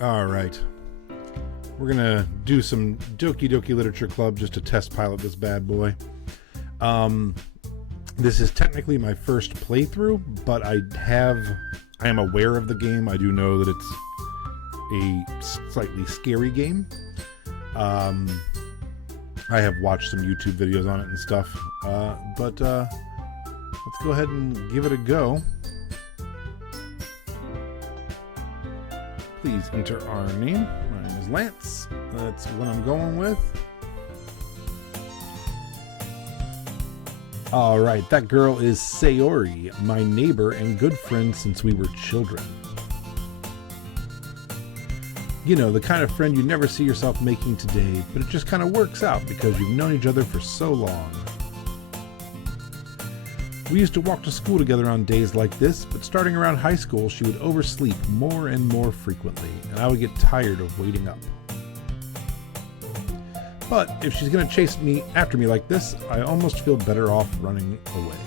All right. We're going to do some Doki Doki Literature Club just to test pilot this bad boy. This is technically my first playthrough, but I am aware of the game. I do know that it's a slightly scary game. I have watched some YouTube videos on it and stuff, but let's go ahead and give it a go. Please enter our name. My name is Lance. That's what I'm going with. Alright, that girl is Sayori, my neighbor and good friend since we were children. You know, the kind of friend you never see yourself making today, but it just kind of works out because you've known each other for so long. We used to walk to school together on days like this, but starting around high school, she would oversleep more and more frequently, and I would get tired of waiting up. But if she's going to chase after me like this, I almost feel better off running away.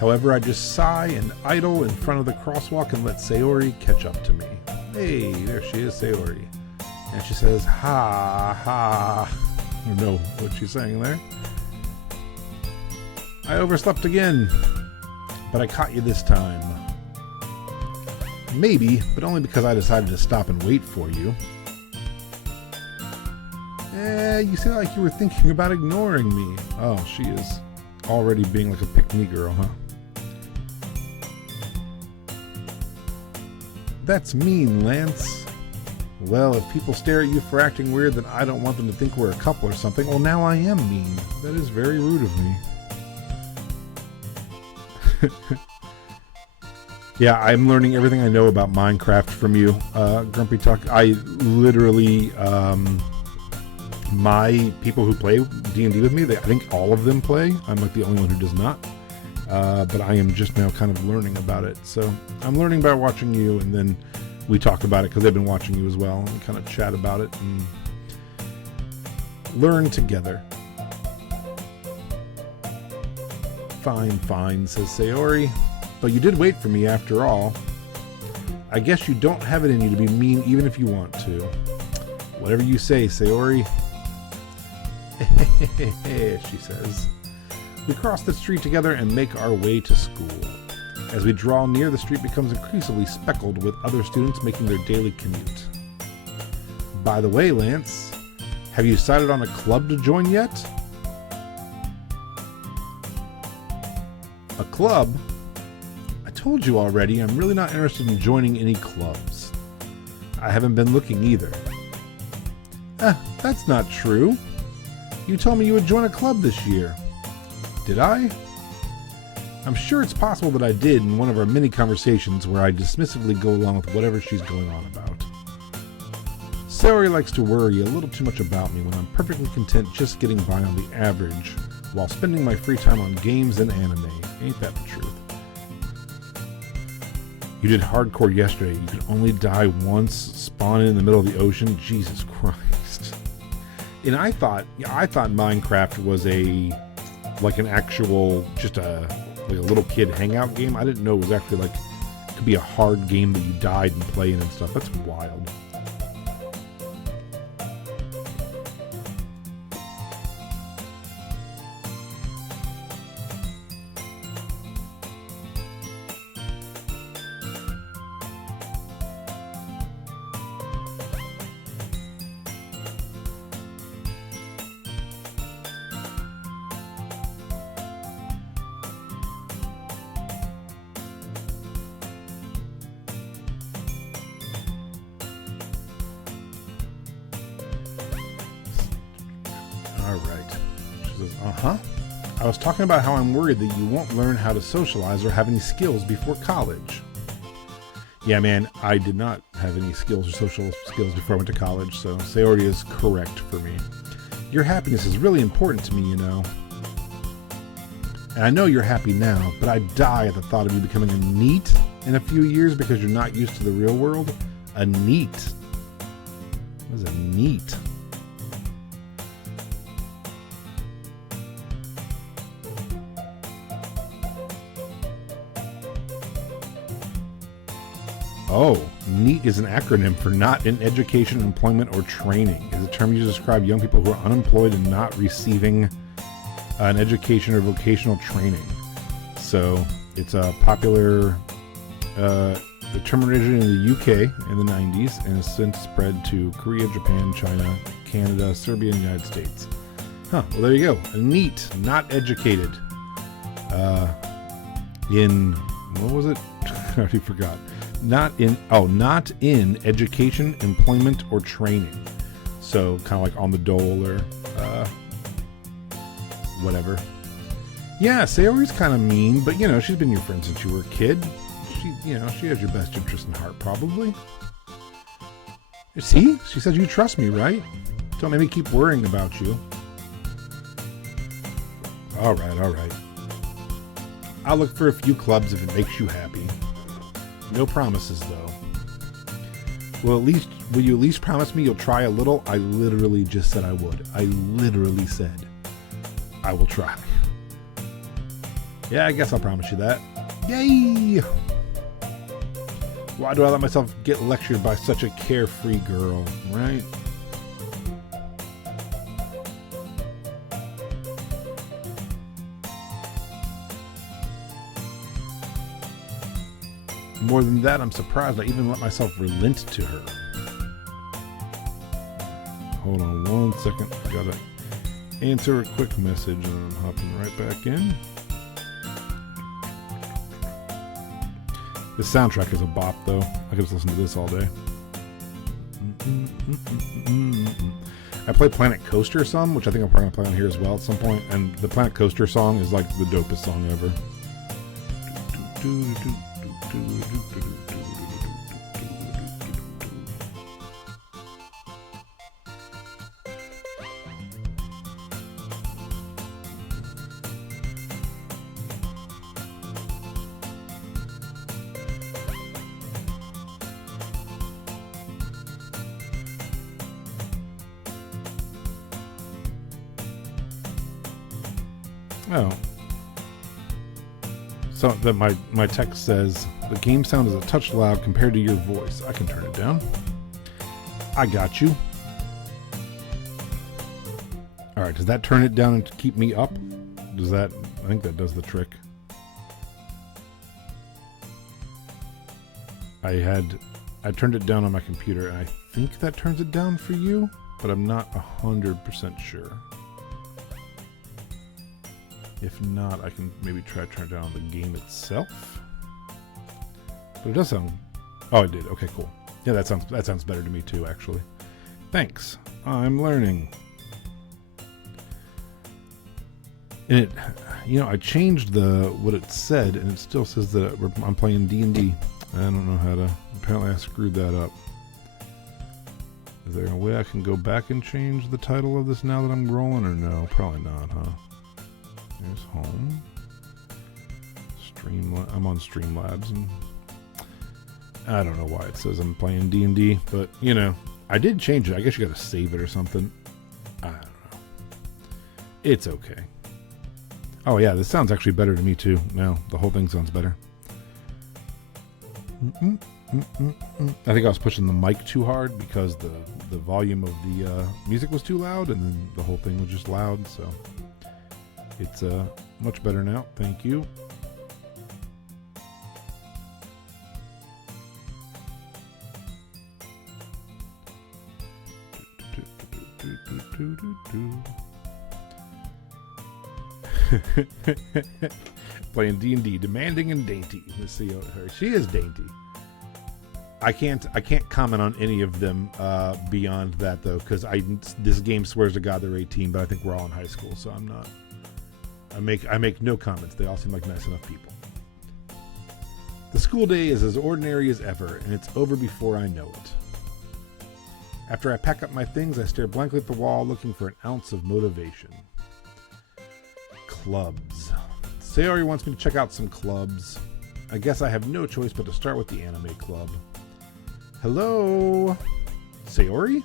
However, I just sigh and idle in front of the crosswalk and let Sayori catch up to me. Hey, there she is, Sayori. And she says, ha, ha. I don't know what she's saying there. I overslept again, but I caught you this time. Maybe, but only because I decided to stop and wait for you. You seem like you were thinking about ignoring me. Oh, she is already being like a pick-me girl, huh? That's mean, Lance. Well, if people stare at you for acting weird, then I don't want them to think we're a couple or something. Well, now I am mean. That is very rude of me. Yeah, I'm learning everything I know about Minecraft from you, Grumpy Tuck. I literally, my people who play D&D with me, I think all of them play. I'm like the only one who does not. But I am just now kind of learning about it. So I'm learning by watching you, and then we talk about it because they've been watching you as well, and kind of chat about it and learn together. Fine, fine, says Sayori. But you did wait for me after all. I guess you don't have it in you to be mean even if you want to. Whatever you say, Sayori. She says. We cross the street together and make our way to school. As we draw near, the street becomes increasingly speckled with other students making their daily commute. By the way, Lance, have you decided on a club to join yet? A club? I told you already, I'm really not interested in joining any clubs. I haven't been looking either. That's not true. You told me you would join a club this year. Did I? I'm sure it's possible that I did in one of our many conversations where I dismissively go along with whatever she's going on about. Sayori likes to worry a little too much about me when I'm perfectly content just getting by on the average while spending my free time on games and anime. Ain't that the truth? You did hardcore yesterday. You could only die once, spawn in the middle of the ocean. Jesus Christ. And I thought Minecraft was like an actual, just like a little kid hangout game. I didn't know it was actually like, it could be a hard game that you died and play in and stuff. That's wild. Alright. She says, I was talking about how I'm worried that you won't learn how to socialize or have any skills before college. Yeah, man, I did not have any skills or social skills before I went to college, so Sayori is correct for me. Your happiness is really important to me, you know. And I know you're happy now, but I die at the thought of you becoming a NEET in a few years because you're not used to the real world. A NEET. What is a NEET? Oh, NEAT is an acronym for Not in Education, Employment, or Training. It's a term used to describe young people who are unemployed and not receiving an education or vocational training. So it's a popular the term originated in the UK in the 90s and has since spread to Korea, Japan, China, Canada, Serbia, and the United States. Huh, well there you go. NEAT, not educated. What was it? I already forgot. Not in education, employment, or training. So kind of like on the dole or whatever. Yeah, Sayori's kind of mean, but she's been your friend since you were a kid. She has your best interest in heart, probably. See? She says you trust me, right? Don't make me keep worrying about you. All right. I'll look for a few clubs if it makes you happy. No promises, though. Will you at least promise me you'll try a little? I literally just said I would. I literally said I will try. Yeah, I guess I'll promise you that. Yay! Why do I let myself get lectured by such a carefree girl, right? More than that, I'm surprised I even let myself relent to her. Hold on 1 second. I gotta answer a quick message and I'm hopping right back in. This soundtrack is a bop, though. I could just listen to this all day. I play Planet Coaster some, which I think I'm probably going to play on here as well at some point. And the Planet Coaster song is like the dopest song ever. Oh. So that my text says the game sound is a touch loud compared to your voice. I can turn it down. I got you. All right, does that turn it down and keep me up? Does that? I think that does the trick. I turned it down on my computer, and I think that turns it down for you, but I'm not 100% sure. If not, I can maybe try to turn it down on the game itself. But it does sound... Oh, it did. Okay, cool. Yeah, that sounds better to me too, actually. Thanks. I'm learning. And it, I changed what it said, and it still says that I'm playing D&D. I don't know how to... Apparently I screwed that up. Is there a way I can go back and change the title of this now that I'm rolling, or no? Probably not, huh? There's home. I'm on Streamlabs, and I don't know why it says I'm playing D&D, but I did change it. I guess you got to save it or something. I don't know. It's okay. Oh yeah, this sounds actually better to me too. Now the whole thing sounds better. I think I was pushing the mic too hard because the volume of the music was too loud, and then the whole thing was just loud. So. It's much better now. Thank you. Playing D&D, demanding and dainty. Let's see her. She is dainty. I can't comment on any of them beyond that though, because this game swears to God they're 18, but I think we're all in high school, so I'm not. I make no comments. They all seem like nice enough people. The school day is as ordinary as ever, and it's over before I know it. After I pack up my things, I stare blankly at the wall, looking for an ounce of motivation. Clubs. Sayori wants me to check out some clubs. I guess I have no choice but to start with the anime club. Hello? Sayori?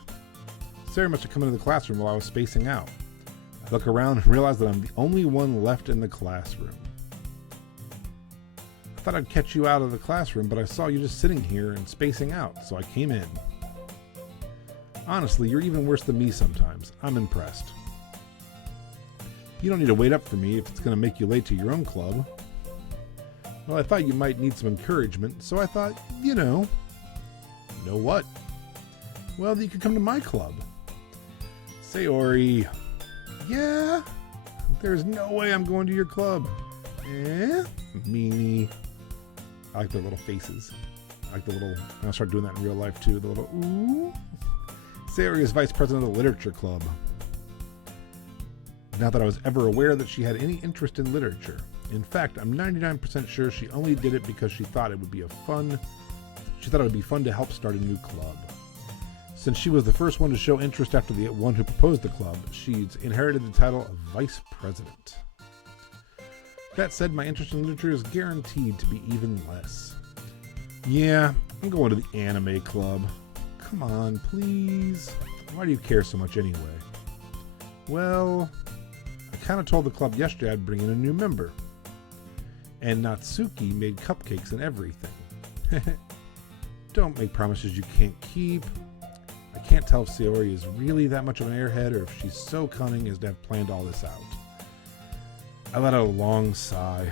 Sayori must have come into the classroom while I was spacing out. I look around and realize that I'm the only one left in the classroom. thought I'd catch you out of the classroom, but I saw you just sitting here and spacing out, so I came in. Honestly, you're even worse than me sometimes. I'm impressed. You don't need to wait up for me if it's going to make you late to your own club. Well, I thought you might need some encouragement, so I thought, you know what? Well, you could come to my club. Sayori. Yeah? There's no way I'm going to your club. Eh? Meanie. I like their little faces. I like the little... I'll start doing that in real life, too. The little... Ooh. Sayori is vice president of the literature club. Not that I was ever aware that she had any interest in literature. In fact, I'm 99% sure she only did it because she thought it would be fun to help start a new club. Since she was the first one to show interest after the one who proposed the club, she's inherited the title of vice president. That said, my interest in literature is guaranteed to be even less. Yeah, I'm going to the anime club. Come on, please. Why do you care so much anyway? Well, I kind of told the club yesterday I'd bring in a new member. And Natsuki made cupcakes and everything. Don't make promises you can't keep. I can't tell if Sayori is really that much of an airhead or if she's so cunning as to have planned all this out. I let out a long sigh.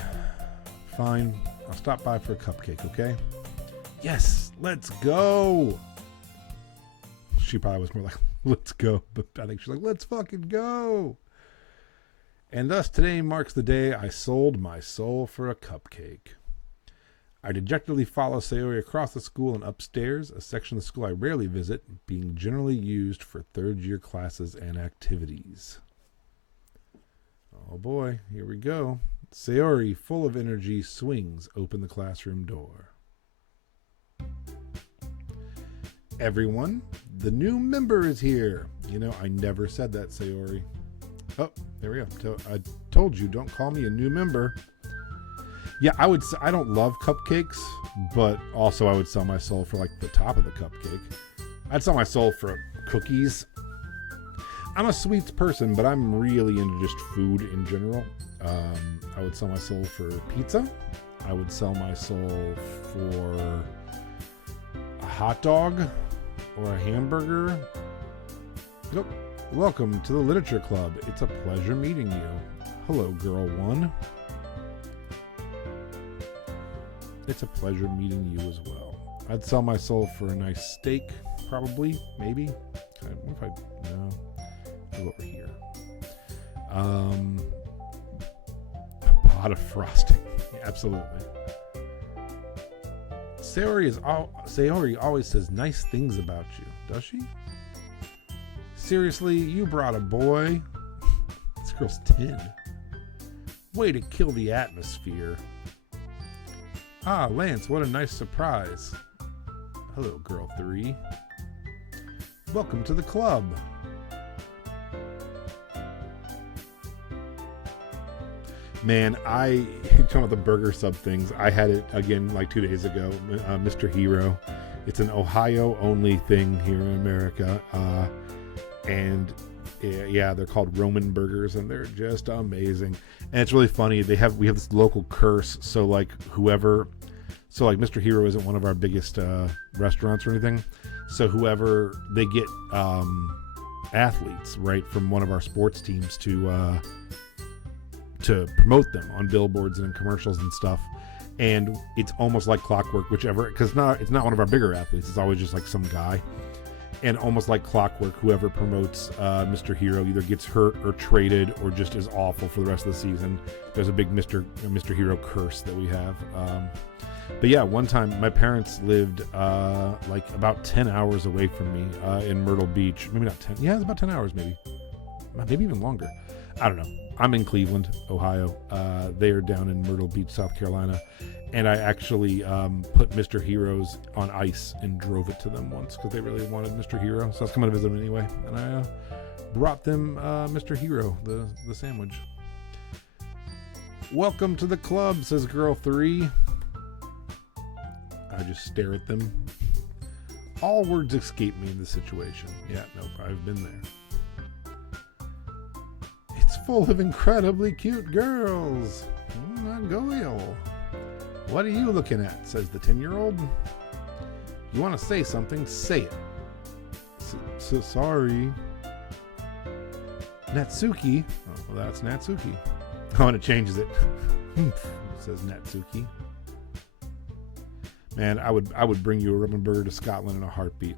Fine, I'll stop by for a cupcake, okay? Yes, let's go! She probably was more like, let's go, but I think she's like, let's fucking go! And thus today marks the day I sold my soul for a cupcake. I dejectedly follow Sayori across the school and upstairs, a section of the school I rarely visit, being generally used for third-year classes and activities. Oh boy, here we go. Sayori, full of energy, swings open the classroom door. Everyone, the new member is here. You know, I never said that, Sayori. Oh, there we go. I told you, don't call me a new member. Yeah, I don't love cupcakes, but also I would sell my soul for like the top of the cupcake. I'd sell my soul for cookies. I'm a sweets person, but I'm really into just food in general. I would sell my soul for pizza. I would sell my soul for a hot dog or a hamburger. Nope. Welcome to the Literature Club. It's a pleasure meeting you. Hello, girl one. It's a pleasure meeting you as well. I'd sell my soul for a nice steak, probably, maybe. What if I... No. Go over here. A pot of frosting. Yeah, absolutely. Sayori always says nice things about you, does she? Seriously, you brought a boy? This girl's 10. Way to kill the atmosphere. Ah, Lance, what a nice surprise. Hello, girl 3. Welcome to the club. Man, talking about the burger sub things, I had it again like 2 days ago. Mr. Hero. It's an Ohio only thing here in America. And yeah, they're called Roman burgers, and they're just amazing. And it's really funny. We have this local curse. So like Mr. Hero isn't one of our biggest restaurants or anything. So whoever they get athletes right from one of our sports teams to promote them on billboards and in commercials and stuff. And it's almost like clockwork, because it's not one of our bigger athletes. It's always just like some guy. And almost like clockwork, whoever promotes Mr. Hero either gets hurt or traded or just is awful for the rest of the season. There's a big Mr. Hero curse that we have. But yeah, one time my parents lived like about 10 hours away from me in Myrtle Beach. Maybe not 10. Yeah, it's about 10 hours maybe. Maybe even longer. I don't know. I'm in Cleveland, Ohio. They are down in Myrtle Beach, South Carolina. And I actually put Mr. Heroes on ice and drove it to them once because they really wanted Mr. Hero. So I was coming to visit them anyway. And I brought them Mr. Hero, the sandwich. Welcome to the club, says girl 3. I just stare at them. All words escape me in this situation. Yeah, nope, I've been there. It's full of incredibly cute girls. Not Goyle. What are you looking at? Says the 10-year-old. You want to say something? Say it. So sorry. Natsuki. Oh, well, that's Natsuki. Oh, and it changes it. It says Natsuki. Man, I would bring you a ribbon burger to Scotland in a heartbeat.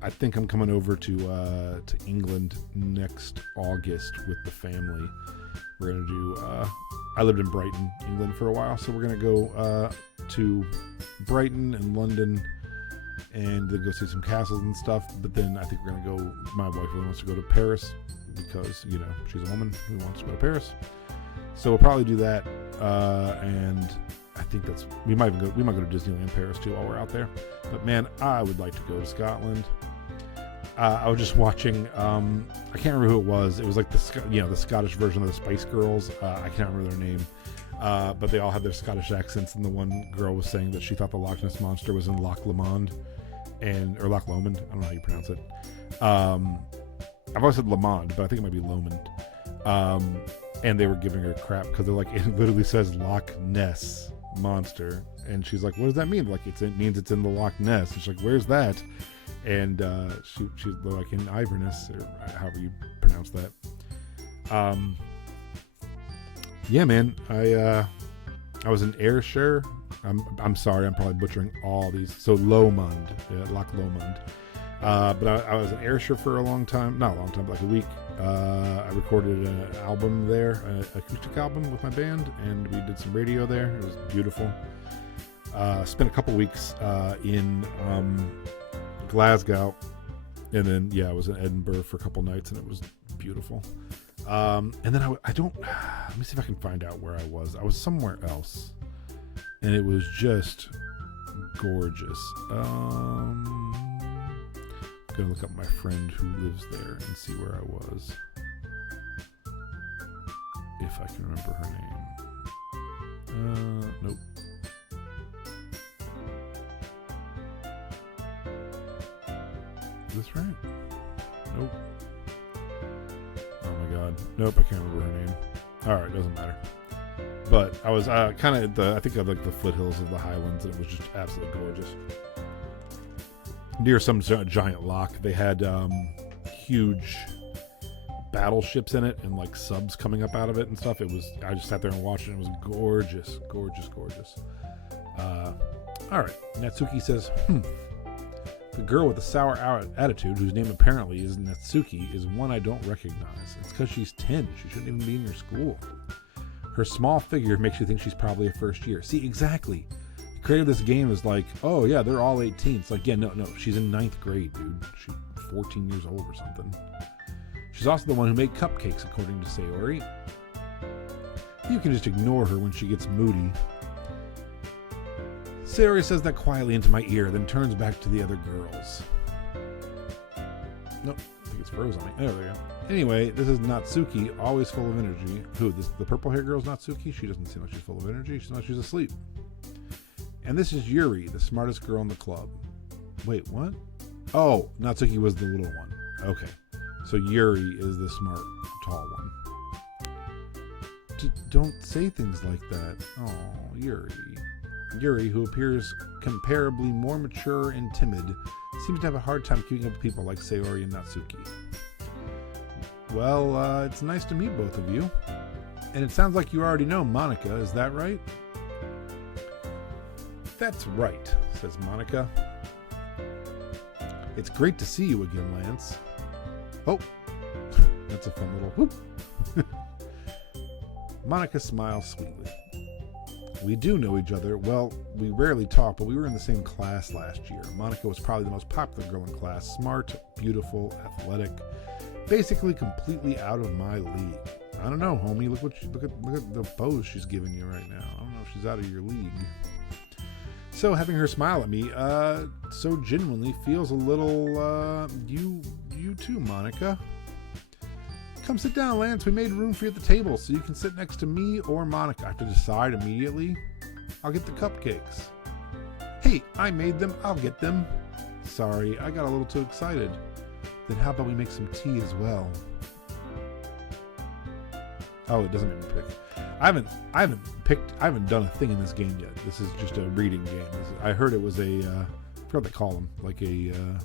I think I'm coming over to England next August with the family. We're gonna do. I lived in Brighton, England, for a while, so we're gonna go to Brighton and London, and then go see some castles and stuff. But then I think we're gonna go. My wife really wants to go to Paris because she's a woman who wants to go to Paris. So we'll probably do that, and I think we might go to Disneyland Paris too while we're out there. But man, I would like to go to Scotland. I was just watching. I can't remember who it was. It was like the Scottish version of the Spice Girls. I can't remember their name, but they all had their Scottish accents. And the one girl was saying that she thought the Loch Ness monster was in Loch Lomond, or Loch Lomond. I don't know how you pronounce it. I've always said Lomond, but I think it might be Lomond. And they were giving her crap because they're like, it literally says Loch Ness monster, and she's like, what does that mean? Like, it means it's in the Loch Ness. And she's like, where's that? And she's like in Iverness, or however you pronounce that. Yeah, man, I was in Ayrshire. I'm sorry, I'm probably butchering all these. So Lomond, Loch Lomond. But I was in Ayrshire for a long time, not a long time, but like a week. I recorded an album there, an acoustic album with my band, and we did some radio there. It was beautiful. Spent a couple weeks in Glasgow, and then I was in Edinburgh for a couple nights, and it was beautiful. And then I don't. Let me see if I can find out where I was. I was somewhere else, and it was just gorgeous. Gonna look up my friend who lives there and see where I was, if I can remember her name. Nope. Is this right? Nope. Oh my god. Nope, I can't remember her name. Alright, doesn't matter. But I was kind of I think of like the foothills of the Highlands, and it was just absolutely gorgeous. Near some giant loch, they had huge battleships in it and like subs coming up out of it and stuff. I just sat there and watched it. It was gorgeous, gorgeous, gorgeous. All right, Natsuki says, the girl with the sour attitude, whose name apparently is Natsuki, is one I don't recognize. It's because she's 10. She shouldn't even be in your school. Her small figure makes you think she's probably a first year. See, exactly. Creator of this game is like, oh yeah, they're all 18. It's like, yeah, no, she's in 9th grade, dude. She's 14 years old or something. She's also the one who made cupcakes, according to Sayori. You can just ignore her when she gets moody. Sayori says that quietly into my ear, then turns back to the other girls. Nope, I think it's froze on me. There we go. Anyway, this is Natsuki, always full of energy. Who? The purple hair girl's Natsuki? She doesn't seem like she's full of energy. She seems like she's asleep. And this is Yuri, the smartest girl in the club. Wait, what? Oh, Natsuki was the little one. Okay. So Yuri is the smart, tall one. Don't say things like that. Oh, Yuri. Yuri, who appears comparably more mature and timid, seems to have a hard time keeping up with people like Sayori and Natsuki. Well, it's nice to meet both of you. And it sounds like you already know Monica, is that right? That's right, says Monica. It's great to see you again, Lance. Oh, that's a fun little whoop. Monica smiles sweetly. We do know each other. Well, we rarely talk, but we were in the same class last year. Monica was probably the most popular girl in class. Smart, beautiful, athletic, basically completely out of my league. I don't know, homie. Look at the pose she's giving you right now. I don't know if she's out of your league. So having her smile at me, so genuinely feels a little, you too, Monica. Come sit down, Lance. We made room for you at the table so you can sit next to me or Monica. I have to decide immediately. I'll get the cupcakes. Hey, I made them. I'll get them. Sorry, I got a little too excited. Then how about we make some tea as well? Oh, it doesn't make me pick. I haven't done a thing in this game yet. This is just a reading game. I heard it was I forgot what they call them, like an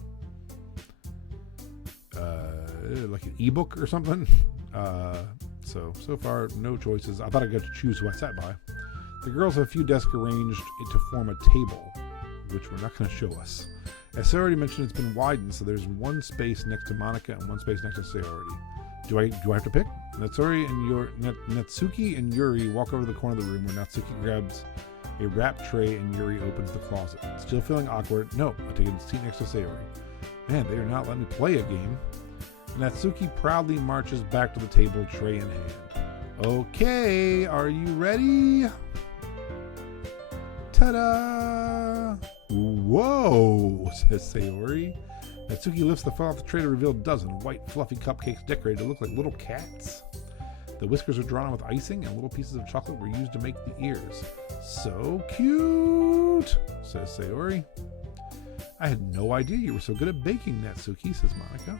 ebook or something. So far, no choices. I thought I got to choose who I sat by. The girls have a few desks arranged to form a table, which we're not going to show us. As I already mentioned, it's been widened, so there's one space next to Monica and one space next to Sayori. Do I have to pick? Natsuki and Yuri walk over to the corner of the room where Natsuki grabs a wrap tray and Yuri opens the closet. Still feeling awkward? No, I take a seat next to Sayori. Man, they are not letting me play a game. Natsuki proudly marches back to the table, tray in hand. Okay, are you ready? Ta-da! Whoa, says Sayori. Natsuki lifts the phone off the tray to reveal a dozen white, fluffy cupcakes decorated to look like little cats. The whiskers are drawn on with icing, and little pieces of chocolate were used to make the ears. So cute, says Sayori. I had no idea you were so good at baking, Natsuki, says Monica.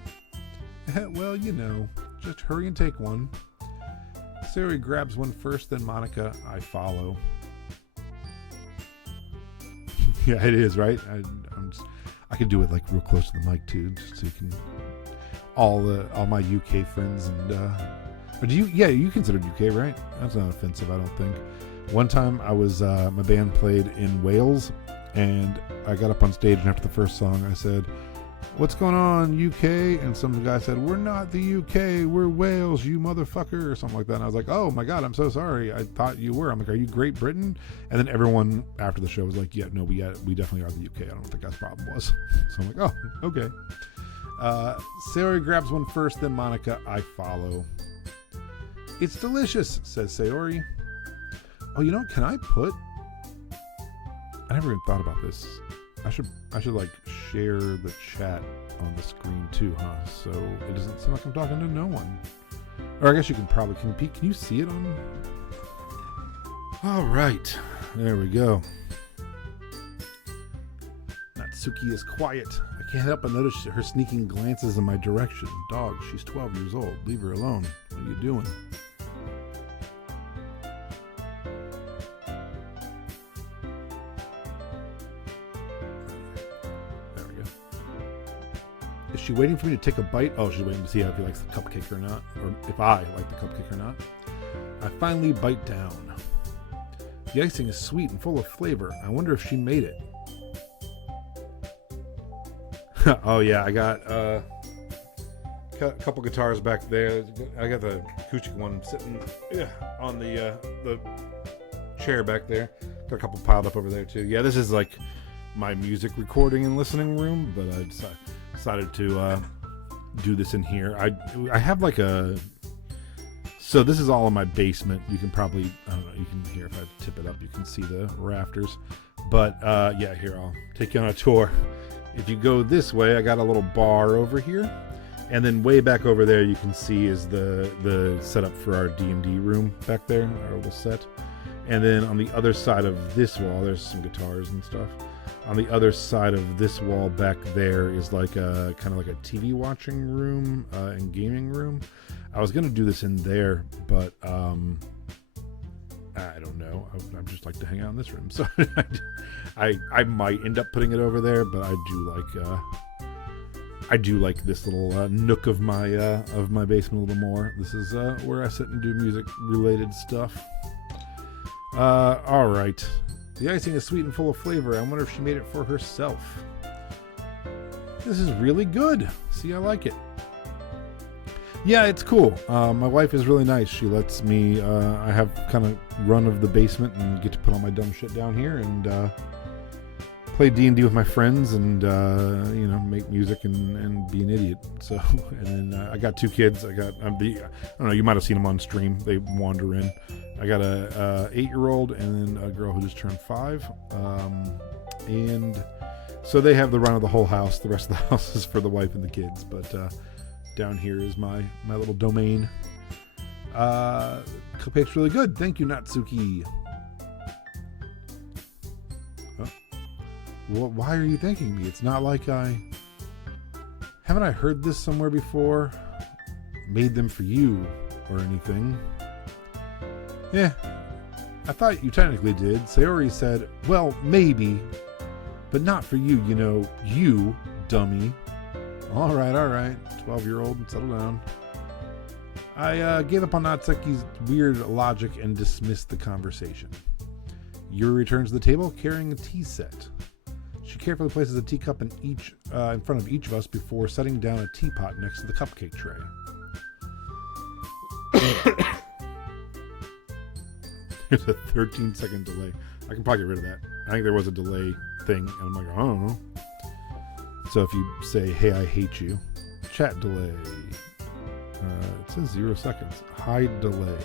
Well, just hurry and take one. Sayori grabs one first, then Monica. I follow. Yeah, it is, right? I could do it like real close to the mic too, just so you can all my UK friends and you considered UK, right? That's not offensive, I don't think. One time I was my band played in Wales, and I got up on stage, and after the first song I said, "What's going on, UK?" And some guy said, "We're not the UK, we're Wales, you motherfucker," or something like that. And I was like, "Oh my God, I'm so sorry. I thought you were." I'm like, "Are you Great Britain?" And then everyone after the show was like, "Yeah, no, we definitely are the UK. I don't know what the guy's problem was." So I'm like, "Oh, okay." Sayori grabs one first, then Monica. I follow. "It's delicious," says Sayori. Oh, can I put... I never even thought about this. I should like share the chat on the screen too, huh? So it doesn't seem like I'm talking to no one. Or I guess you can probably, can you see it on? All right, there we go. Natsuki is quiet. I can't help but notice her sneaking glances in my direction. Dog, she's 12 years old. Leave her alone. What are you doing? Is she waiting for me to take a bite? Oh, she's waiting to see if he likes the cupcake or not, or if I like the cupcake or not. I finally bite down. The icing is sweet and full of flavor. I wonder if she made it. Oh yeah, I got a couple guitars back there. I got the acoustic one sitting on the chair back there. Got a couple piled up over there too. Yeah, this is like my music recording and listening room, but I decided to do this in here. I have like so this is all in my basement. You can probably, I don't know, you can hear if I tip it up, you can see the rafters. But yeah, here, I'll take you on a tour. If you go this way, I got a little bar over here, and then way back over there you can see is the setup for our D&D room back there, our little set. And then on the other side of this wall, there's some guitars and stuff. On the other side of this wall back there is like a kind of like a TV watching room and gaming room. I was gonna do this in there, but I don't know. I just like to hang out in this room, so I might end up putting it over there. But I do like this little nook of my basement a little more. This is where I sit and do music related stuff. All right. The icing is sweet and full of flavor. I wonder if she made it for herself. This is really good. See, I like it. Yeah, it's cool. My wife is really nice. She lets me, I have kind of run of the basement and get to put all my dumb shit down here and play D&D with my friends and, make music and be an idiot. So, and then I got two kids. I don't know, you might have seen them on stream. They wander in. I got a 8-year-old and then a girl who just turned 5. And so they have the run of the whole house. The rest of the house is for the wife and the kids. But down here is my little domain. Cupcake's really good. Thank you, Natsuki. Why are you thanking me? It's not like haven't I heard this somewhere before? Made them for you or anything. Eh, I thought you technically did. Sayori said, well, maybe, but not for you, you know, you, dummy. All right, 12-year-old, settle down. I gave up on Natsuki's weird logic and dismissed the conversation. Yuri returns to the table carrying a tea set. She carefully places a teacup in front of each of us before setting down a teapot next to the cupcake tray. There's a 13-second delay. I can probably get rid of that. I think there was a delay thing, and I'm like, I don't know. So if you say, hey, I hate you, chat delay. It says 0 seconds. Hide delay.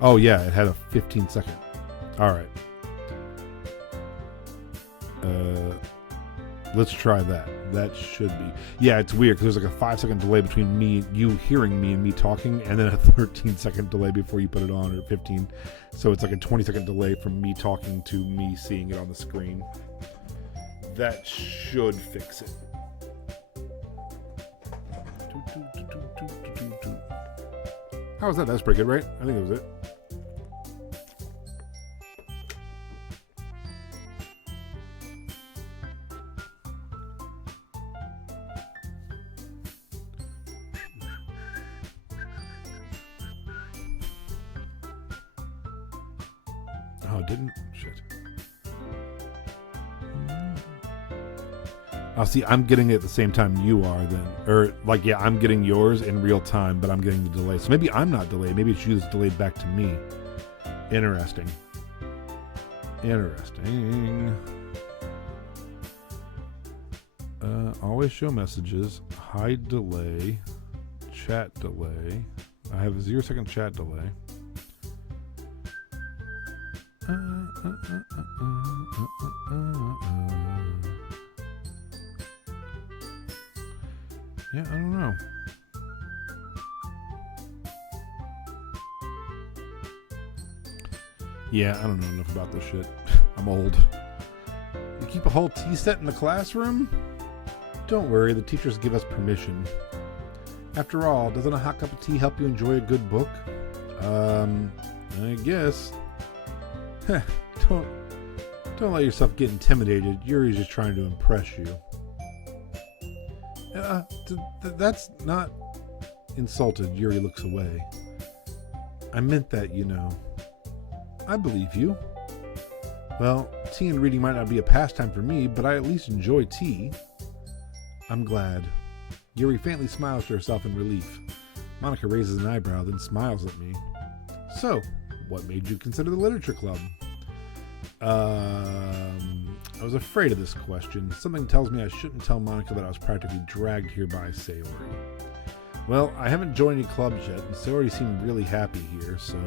Oh, yeah, it had a 15-second. All right. Let's try that. That should be. Yeah, it's weird because there's like a 5-second delay between you hearing me and me talking, and then a 13-second delay before you put it on, or 15. So it's like a 20-second delay from me talking to me seeing it on the screen. That should fix it. How was that? That was pretty good, right? I think that was it. Oh, it didn't? Shit. Oh, see, I'm getting it at the same time you are then. Or, like, yeah, I'm getting yours in real time, but I'm getting the delay. So maybe I'm not delayed. Maybe it's you that's delayed back to me. Interesting. Always show messages. Hide delay. Chat delay. I have a 0-second chat delay. Yeah, I don't know. Yeah, I don't know enough about this shit. I'm old. You keep a whole tea set in the classroom? Don't worry, the teachers give us permission. After all, doesn't a hot cup of tea help you enjoy a good book? I guess. Don't let yourself get intimidated. Yuri's just trying to impress you. That's not insulted. Yuri looks away. I meant that, you know. I believe you. Well, tea and reading might not be a pastime for me, but I at least enjoy tea. I'm glad. Yuri faintly smiles to herself in relief. Monica raises an eyebrow, then smiles at me. So, what made you consider the literature club? I was afraid of this question. Something tells me I shouldn't tell Monica that I was practically dragged here by Sayori. Well, I haven't joined any clubs yet, and Sayori seemed really happy here, so...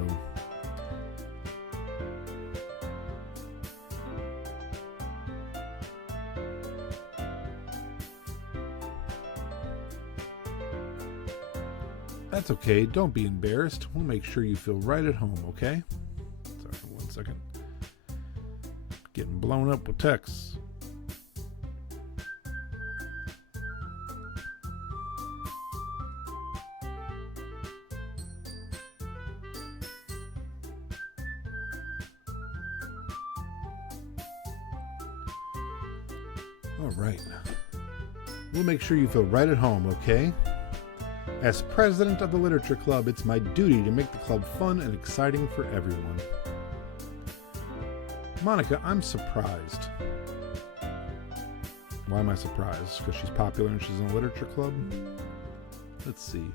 That's okay. Don't be embarrassed. We'll make sure you feel right at home, okay? Sorry for 1 second. Getting blown up with texts. All right. We'll make sure you feel right at home, okay? As president of the Literature Club, it's my duty to make the club fun and exciting for everyone. Monica, I'm surprised. Why am I surprised? Because she's popular and she's in a literature club? Let's see.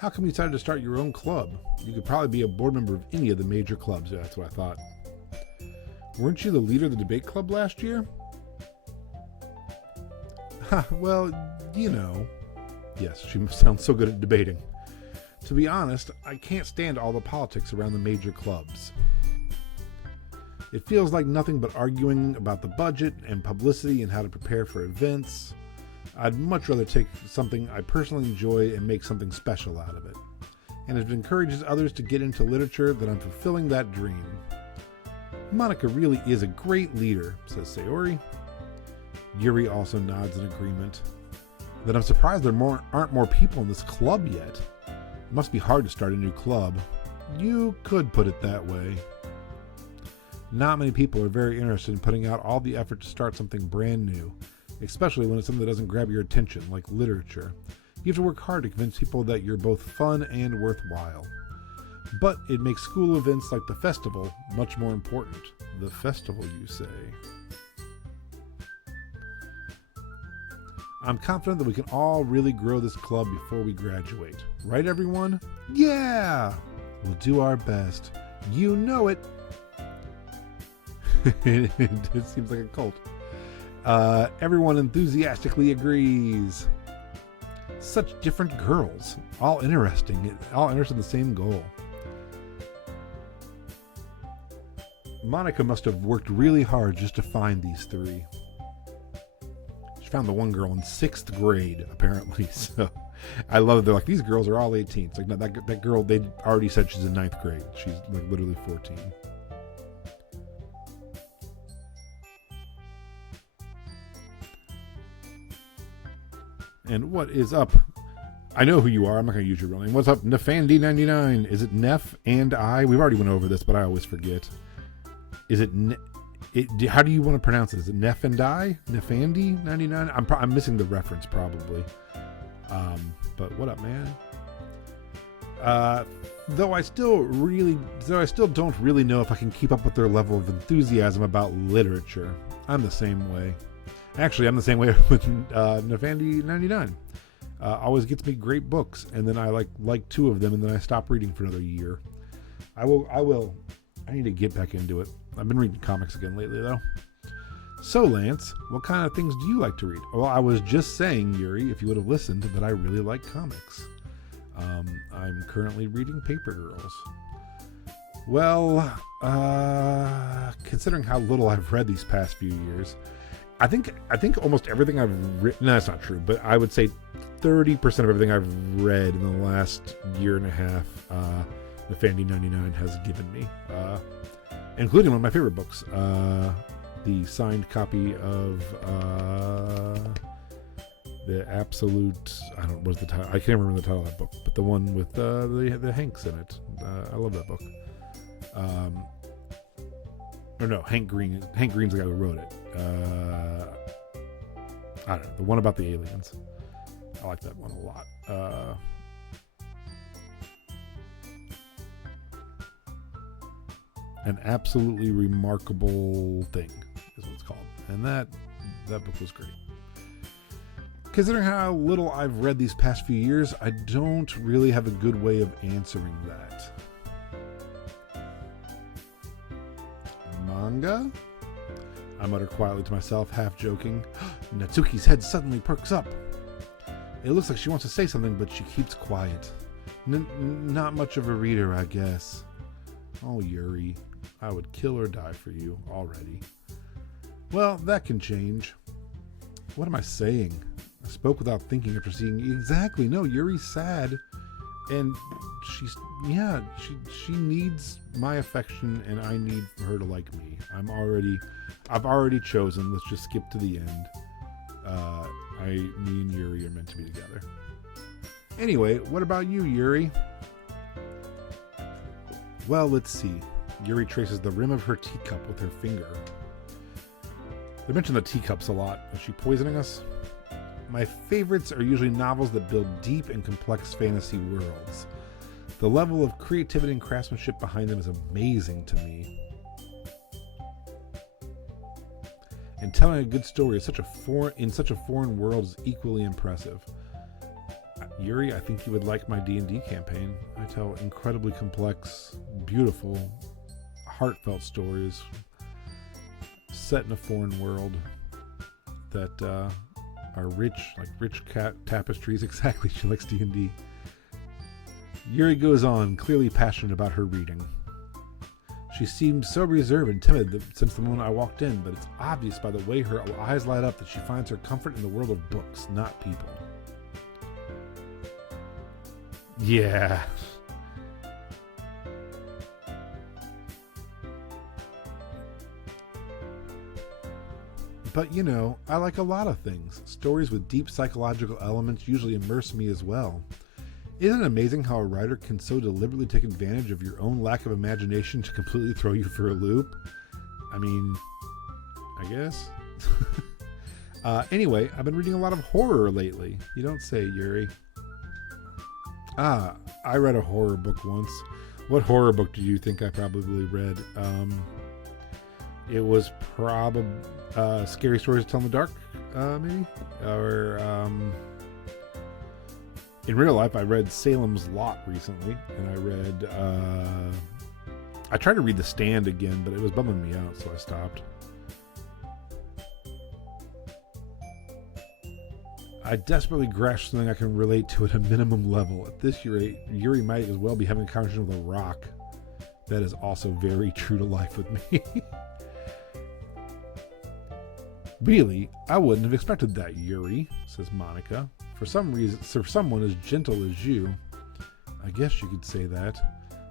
How come you decided to start your own club? You could probably be a board member of any of the major clubs. Yeah, that's what I thought. Weren't you the leader of the debate club last year? Well, you know. Yes, she sounds so good at debating. To be honest, I can't stand all the politics around the major clubs. It feels like nothing but arguing about the budget and publicity and how to prepare for events. I'd much rather take something I personally enjoy and make something special out of it. And if it encourages others to get into literature, then I'm fulfilling that dream. Monica really is a great leader, says Sayori. Yuri also nods in agreement. Then I'm surprised there aren't more people in this club yet. It must be hard to start a new club. You could put it that way. Not many people are very interested in putting out all the effort to start something brand new, especially when it's something that doesn't grab your attention, like literature. You have to work hard to convince people that you're both fun and worthwhile. But it makes school events like the festival much more important. The festival, you say? I'm confident that we can all really grow this club before we graduate. Right, everyone? Yeah! We'll do our best. You know it! It seems like a cult. Everyone enthusiastically agrees. Such different girls. All interested in the same goal. Monica must have worked really hard just to find these three. She found the one girl in 6th grade, apparently. So I love it. They're like, these girls are all 18. It's like, no, that girl, they already said she's in 9th grade. She's like literally 14. And what is up? I know who you are. I'm not going to use your real name. What's up, Nefandi99? Is it Nef and I? We've already went over this, but I always forget. Is it? How do you want to pronounce it? Is it Nef and I? Nefandi99? I'm missing the reference probably. But what up, man? Though I still don't really know if I can keep up with their level of enthusiasm about literature. I'm the same way. Actually, I'm the same way with Nefandi99. Always gets me great books, and then I like 2 of them, and then I stop reading for another year. I need to get back into it. I've been reading comics again lately, though. So, Lance, what kind of things do you like to read? Well, I was just saying, Yuri, if you would have listened, that I really like comics. I'm currently reading Paper Girls. Well, considering how little I've read these past few years, I think almost everything I've written, no, that's not true, but I would say 30% of everything I've read in the last year and a half, the Fandy99 has given me, including one of my favorite books, the signed copy of the Absolute, what's the title? I can't remember the title of that book, but the one with the Hanks in it. I love that book. Or no, Hank Green's the guy who wrote it. I don't know, the one about the aliens. I like that one a lot. An Absolutely Remarkable Thing is what it's called. And that book was great. Considering how little I've read these past few years, I don't really have a good way of answering that. Manga? I mutter quietly to myself, half joking. Natsuki's head suddenly perks up. It looks like she wants to say something, but she keeps quiet. Not much of a reader, I guess. Oh, Yuri, I would kill or die for you already. Well, that can change. What am I saying? I spoke without thinking after seeing exactly. No, Yuri's sad, and she needs my affection, and I need for her to like me. I've already chosen. Let's just skip to the end. Me and Yuri are meant to be together. Anyway, what about you, Yuri? Well, let's see. Yuri traces the rim of her teacup with her finger. They mention the teacups a lot. Is she poisoning us? My favorites are usually novels that build deep and complex fantasy worlds. The level of creativity and craftsmanship behind them is amazing to me. And telling a good story in such a foreign world is equally impressive. Yuri, I think you would like my D&D campaign. I tell incredibly complex, beautiful, heartfelt stories set in a foreign world that are rich, like rich tapestries. Exactly, she likes D&D. Yuri goes on, clearly passionate about her reading. She seemed so reserved and timid since the moment I walked in, but it's obvious by the way her eyes light up that she finds her comfort in the world of books, not people. Yeah. But, I like a lot of things. Stories with deep psychological elements usually immerse me as well. Isn't it amazing how a writer can so deliberately take advantage of your own lack of imagination to completely throw you for a loop? I mean, I guess. Anyway, I've been reading a lot of horror lately. You don't say, Yuri. I read a horror book once. What horror book do you think I probably read? It was probably Scary Stories to Tell in the Dark, maybe? Or in real life, I read Salem's Lot recently, and I read I tried to read The Stand again, but it was bumming me out, so I stopped. I desperately grasp something I can relate to at a minimum level. At this rate, Yuri might as well be having a conversation with a rock. That is also very true to life with me. Really, I wouldn't have expected that, Yuri, says Monica. For some reason, for someone as gentle as you, I guess you could say that.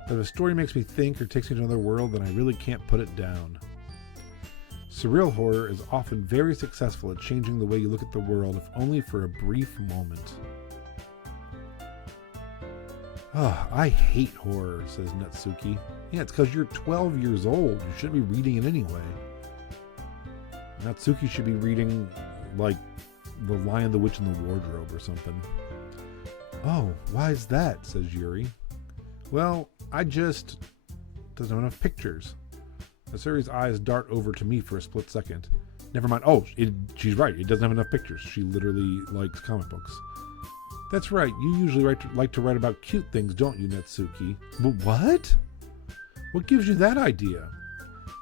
But if a story makes me think or takes me to another world, then I really can't put it down. Surreal horror is often very successful at changing the way you look at the world, if only for a brief moment. I hate horror, says Natsuki. Yeah, it's because you're 12 years old. You shouldn't be reading it anyway. Natsuki should be reading, like, The Lion, the Witch, and the Wardrobe or something. Oh, why is that, says Yuri. Well, doesn't have enough pictures. Asuri's eyes dart over to me for a split second. Never mind. Oh, she's right. It doesn't have enough pictures. She literally likes comic books. That's right. You usually like to write about cute things, don't you, Natsuki? What? What gives you that idea?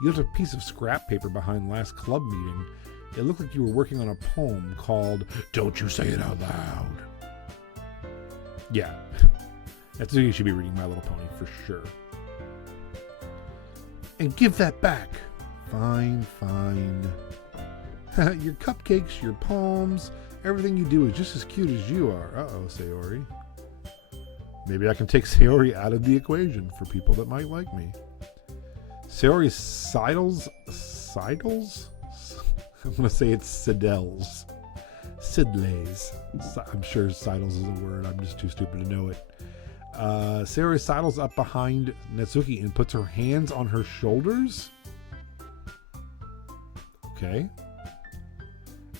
You left a piece of scrap paper behind last club meeting. It looked like you were working on a poem called Don't You Say It Out Loud. Yeah. Natsuki should be reading My Little Pony for sure. And give that back. Fine. Your cupcakes, your poems, everything you do is just as cute as you are. Uh-oh, Sayori. Maybe I can take Sayori out of the equation for people that might like me. Sayori's sidles? I'm going to say it's sidles. Sidlays. I'm sure sidles is a word. I'm just too stupid to know it. Sayori sidles up behind Natsuki and puts her hands on her shoulders. Okay.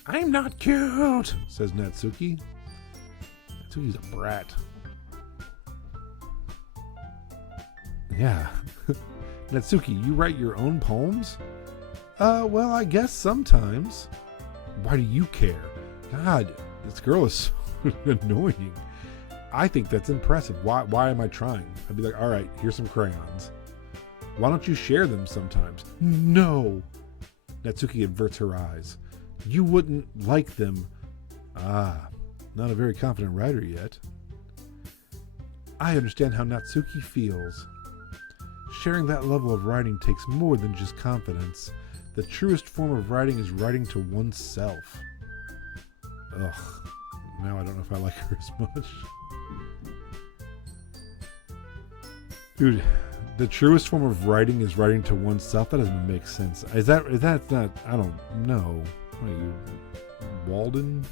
I'm not cute, says Natsuki. Natsuki's a brat. Yeah. Natsuki, you write your own poems? Well, I guess sometimes. Why do you care? God, this girl is so annoying. I think that's impressive. Why am I trying? I'd be like, all right, here's some crayons. Why don't you share them sometimes? No. Natsuki averts her eyes. You wouldn't like them. Not a very confident writer yet. I understand how Natsuki feels. Sharing that level of writing takes more than just confidence. The truest form of writing is writing to oneself. Ugh. Now I don't know if I like her as much. Dude, the truest form of writing is writing to oneself? That doesn't make sense. Is that not, I don't know. What are you, Walden?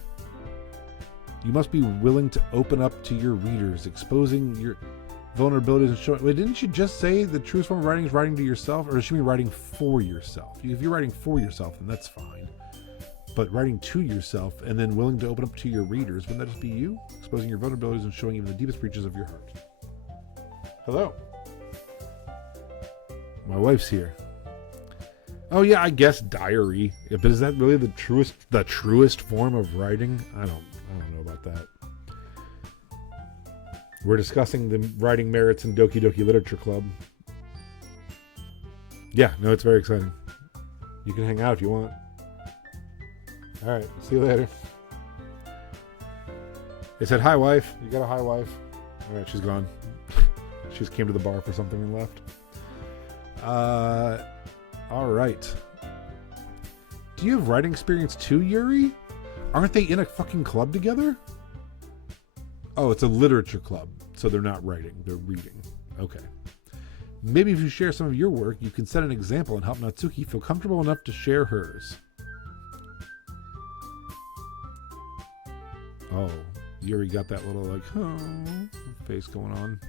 You must be willing to open up to your readers, exposing your vulnerabilities and showing. Wait, didn't you just say the truest form of writing is writing to yourself? Or does she mean writing for yourself? If you're writing for yourself, then that's fine. But writing to yourself and then willing to open up to your readers, wouldn't that just be you? Exposing your vulnerabilities and showing even the deepest reaches of your heart. Hello. My wife's here. Oh yeah, I guess diary. But is that really the truest form of writing? I don't know about that. We're discussing the writing merits in Doki Doki Literature Club. Yeah, no, it's very exciting. You can hang out if you want. All right, see you later. They said, hi, wife. You got a hi, wife? All right, she's gone. She just came to the bar for something and left. All right. Do you have writing experience too, Yuri? Aren't they in a fucking club together? Oh, it's a literature club, so they're not writing, they're reading. Okay. Maybe if you share some of your work, you can set an example and help Natsuki feel comfortable enough to share hers. Oh, Yuri got that little like face going on.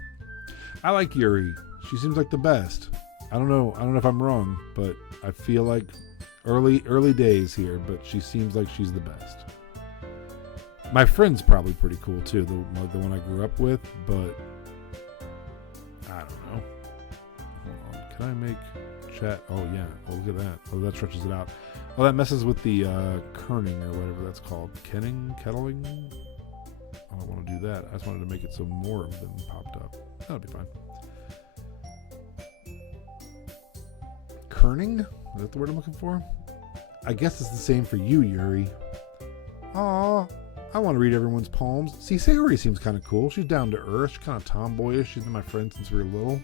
I like Yuri. She seems like the best. I don't know if I'm wrong, but I feel like early days here, but she seems like she's the best. My friend's probably pretty cool too, the one I grew up with, but I don't know. Hold on. Can I make chat? Oh yeah. Oh, look at that. Oh, that stretches it out. Oh, that messes with the kerning or whatever that's called. Kettling? I don't want to do that. I just wanted to make it so more of them popped up. That'll be fine. Kerning? Is that the word I'm looking for? I guess it's the same for you, Yuri. Aw, I want to read everyone's poems. See, Sayori seems kind of cool. She's down to earth. She's kind of tomboyish. She's been my friend since we were little.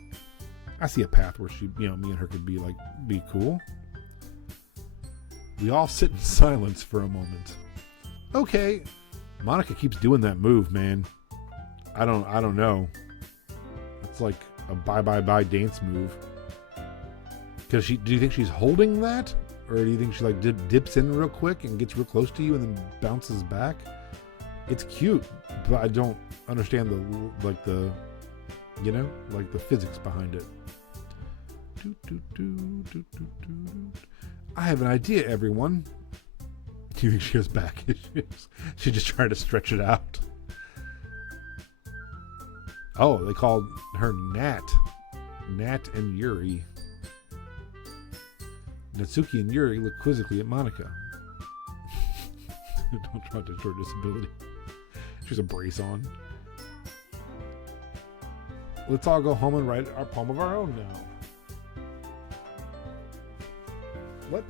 I see a path where she, me and her could be cool. We all sit in silence for a moment. Okay. Monika keeps doing that move, man. I don't know. It's like a bye dance move. Because do you think she's holding that? Or do you think she like dips in real quick and gets real close to you and then bounces back? It's cute, but I don't understand the physics behind it. I have an idea, everyone. Do you think she has back issues? She's just trying to stretch it out. Oh, they called her Nat. Nat and Yuri. Natsuki and Yuri look quizzically at Monika. Don't try to show disability. She's a brace on. Let's all go home and write our poem of our own now. What?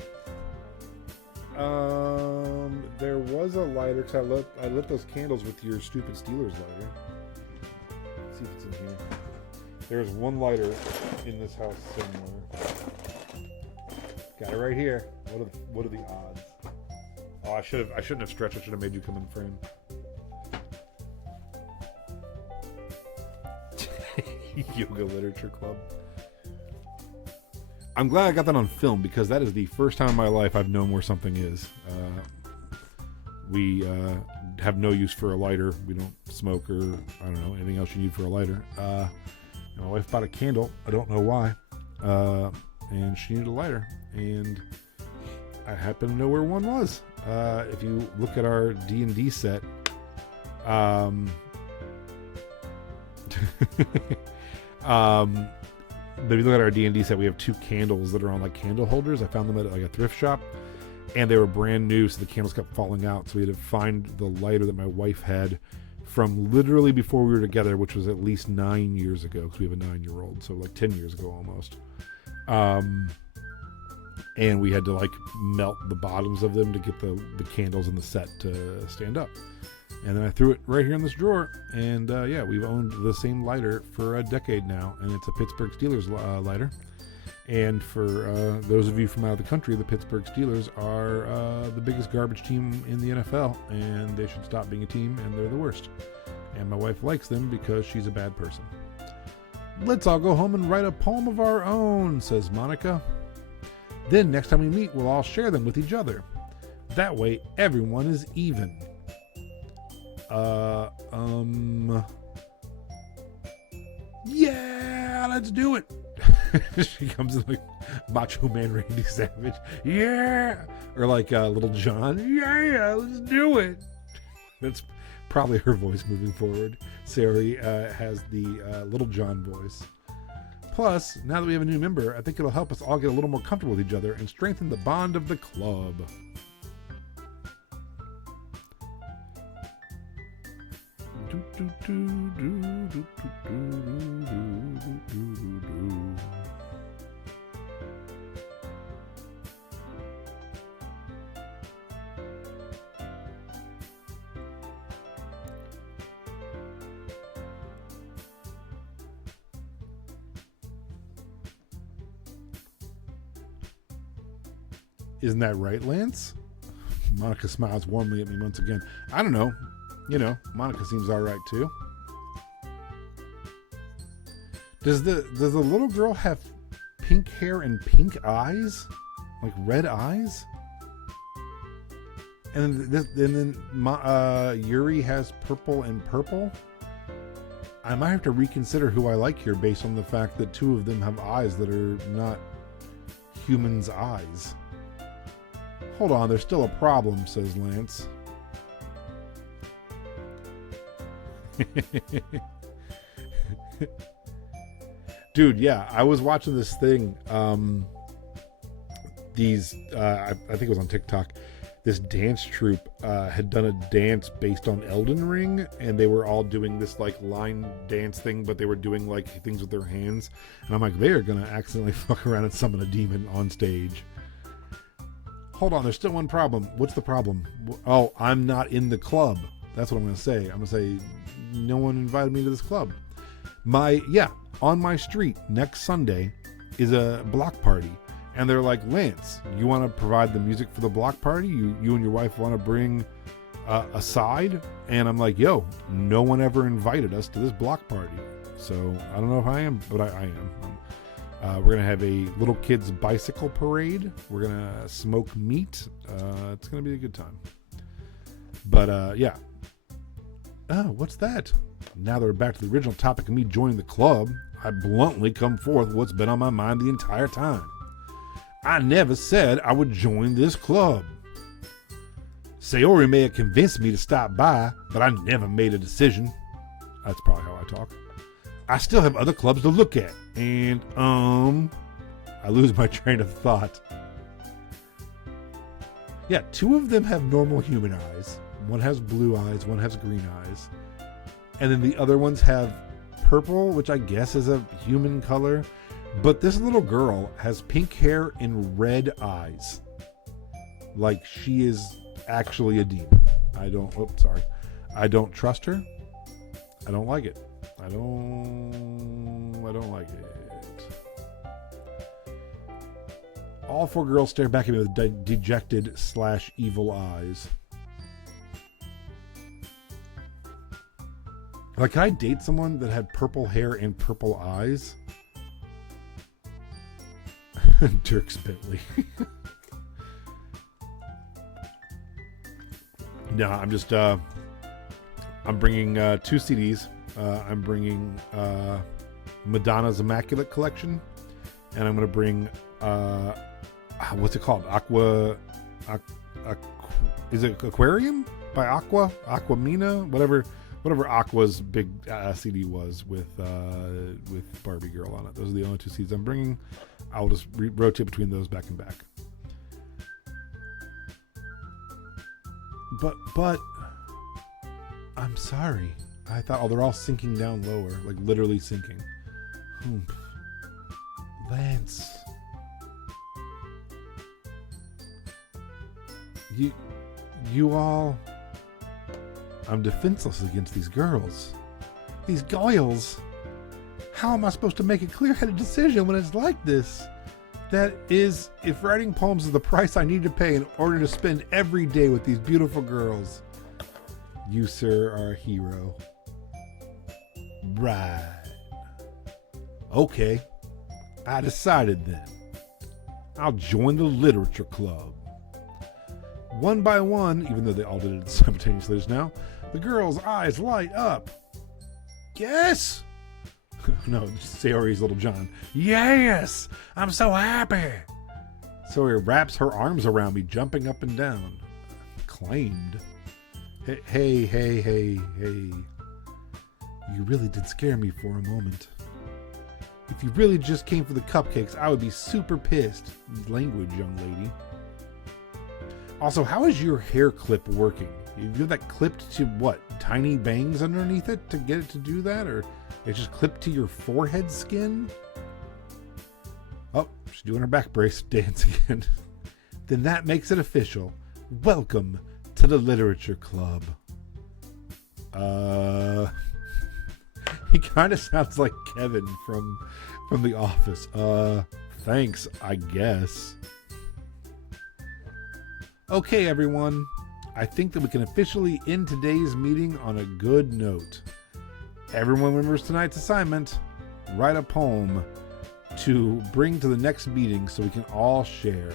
There was a lighter because I lit those candles with your stupid Steelers lighter. Let's see if it's in here. There's one lighter in this house somewhere. Got it right here. What are the odds? Oh, I shouldn't have stretched. I should have made you come in frame. Yoga Literature Club. I'm glad I got that on film because that is the first time in my life I've known where something is. We have no use for a lighter. We don't smoke or I don't know anything else you need for a lighter. My wife bought a candle. I don't know why. And she needed a lighter. And I happen to know where one was. If you look at our D&D set, but if you look at our D&D set, we have 2 candles that are on like candle holders. I found them at like a thrift shop, and they were brand new, so the candles kept falling out. So we had to find the lighter that my wife had from literally before we were together, which was at least 9 years ago, because we have a 9-year-old, so like 10 years ago almost. And we had to like melt the bottoms of them to get the candles in the set to stand up. And then I threw it right here in this drawer. And we've owned the same lighter for a decade now. And it's a Pittsburgh Steelers lighter. And for those of you from out of the country, the Pittsburgh Steelers are the biggest garbage team in the NFL. And they should stop being a team, and they're the worst. And my wife likes them because she's a bad person. Let's all go home and write a poem of our own, says Monika. Then next time we meet, we'll all share them with each other. That way, everyone is even. Yeah, let's do it. She comes in like Macho Man Randy Savage. Yeah. Or like Little John. Yeah, let's do it. That's probably her voice moving forward. Sayori has the Little John voice. Plus, now that we have a new member, I think it'll help us all get a little more comfortable with each other and strengthen the bond of the club. Isn't that right, Lance? Monika smiles warmly at me once again. I don't know. You know, Monika seems all right too. Does the little girl have pink hair and pink eyes? Like red eyes? Yuri has purple and purple. I might have to reconsider who I like here based on the fact that two of them have eyes that are not humans' eyes. Hold on, there's still a problem, says Lance. Dude, yeah, I was watching this thing. I think it was on TikTok. This dance troupe had done a dance based on Elden Ring, and they were all doing this like line dance thing, but they were doing like things with their hands. And I'm like, they are gonna accidentally fuck around and summon a demon on stage. Hold on, there's still one problem. What's the problem? Oh, I'm not in the club. That's what I'm gonna say. I'm gonna say no one invited me to this club. On my street next Sunday is a block party. And they're like, Lance, you want to provide the music for the block party? You and your wife want to bring a side? And I'm like, yo, no one ever invited us to this block party. So I don't know if I am, but I am. We're going to have a little kids bicycle parade. We're going to smoke meat. It's going to be a good time. But yeah. Oh, what's that? Now that we're back to the original topic of me joining the club, I bluntly come forth with what's been on my mind the entire time. I never said I would join this club. Sayori may have convinced me to stop by, but I never made a decision. That's probably how I talk. I still have other clubs to look at. And, I lose my train of thought. Yeah, two of them have normal human eyes. One has blue eyes, one has green eyes. And then the other ones have purple, which I guess is a human color. But this little girl has pink hair and red eyes. Like she is actually a demon. I don't trust her. I don't like it. I don't like it. All four girls stare back at me with dejected / evil eyes. Like, can I date someone that had purple hair and purple eyes? Dirks Bentley. No, I'm just I'm bringing 2 CDs. I'm bringing Madonna's Immaculate Collection, and I'm gonna bring what's it called? Is it Aquarium by Aquamina? Whatever Aqua's big CD was with Barbie Girl on it. Those are the only 2 CDs I'm bringing. I'll just rotate between those back and back. But I'm sorry. I thought, they're all sinking down lower, like literally sinking. Lance, you all. I'm defenseless against these girls. These goyles. How am I supposed to make a clear-headed decision when it's like this? That is, if writing poems is the price I need to pay in order to spend every day with these beautiful girls. You, sir, are a hero. Right. Okay. I decided then. I'll join the literature club. One by one, even though they all did it simultaneously just now, the girls' eyes light up. Yes! No, Sayori's little John. Yes! I'm so happy! Sayori wraps her arms around me, jumping up and down. Claimed. Hey. You really did scare me for a moment. If you really just came for the cupcakes, I would be super pissed. Language, young lady. Also, how is your hair clip working? You have that clipped to what? Tiny bangs underneath it to get it to do that? Or it's just clipped to your forehead skin? Oh, she's doing her back brace dance again. Then that makes it official. Welcome to the literature club. He kind of sounds like Kevin from The Office. Thanks, I guess. Okay, everyone. I think that we can officially end today's meeting on a good note. Everyone remembers tonight's assignment. Write a poem to bring to the next meeting so we can all share.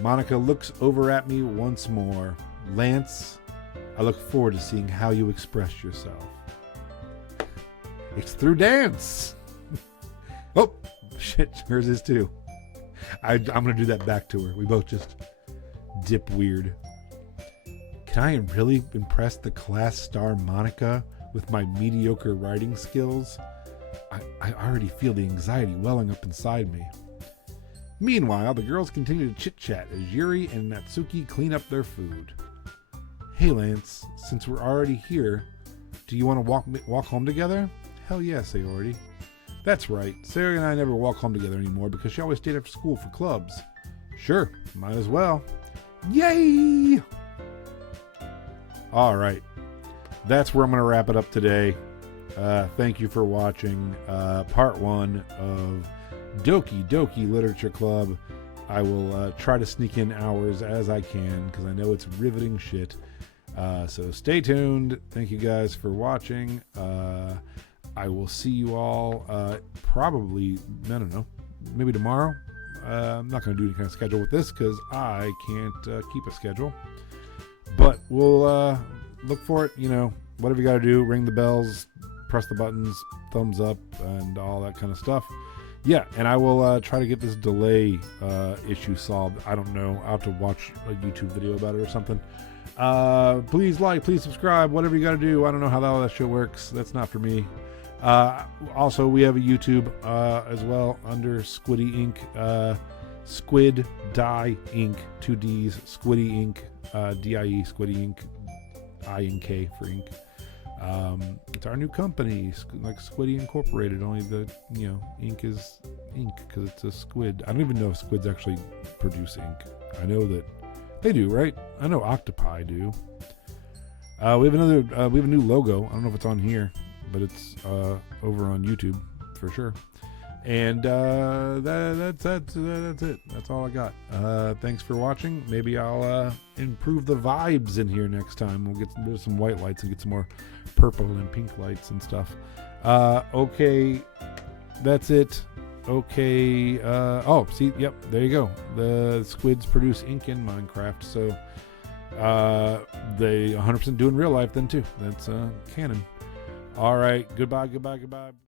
Monica looks over at me once more. Lance, I look forward to seeing how you express yourself. It's through dance. Oh, shit, hers is too. I'm going to do that back to her. We both just dip weird. Can I really impress the class star Monica with my mediocre writing skills? I already feel the anxiety welling up inside me. Meanwhile, the girls continue to chit-chat as Yuri and Natsuki clean up their food. Hey Lance, since we're already here, do you want to walk home together? Hell yeah, Sayori. That's right, Sayori and I never walk home together anymore because she always stayed after school for clubs. Sure, might as well. Yay! Alright, that's where I'm going to wrap it up today. Thank you for watching part 1 of Doki Doki Literature Club. I will try to sneak in hours as I can because I know it's riveting shit. So stay tuned. Thank you guys for watching. I will see you all probably, I don't know, maybe tomorrow. I'm not going to do any kind of schedule with this because I can't keep a schedule. But we'll look for it, whatever you got to do, ring the bells, press the buttons, thumbs up, and all that kind of stuff. Yeah, and I will try to get this delay issue solved. I don't know. I'll have to watch a YouTube video about it or something. Please like, please subscribe, whatever you got to do. I don't know how all that shit works. That's not for me. Also, we have a YouTube as well under Squiddy Inc. Squid Die Inc. 2 D's. Squiddy Inc. DIE. Squiddy Inc. I-N-K for Inc. It's our new company, like Squiddy Incorporated, only the, ink is ink because it's a squid. I don't even know if squids actually produce ink. I know that they do, right? I know octopi do. We have a new logo. I don't know if it's on here, but it's over on YouTube for sure. And that's it. That's all I got. Thanks for watching. Maybe I'll improve the vibes in here next time. We'll get rid of some white lights and get some more purple and pink lights and stuff. Okay, that's it. Okay. Oh, see, yep, there you go. The squids produce ink in Minecraft, so they 100% do in real life then too. That's canon. All right. Goodbye.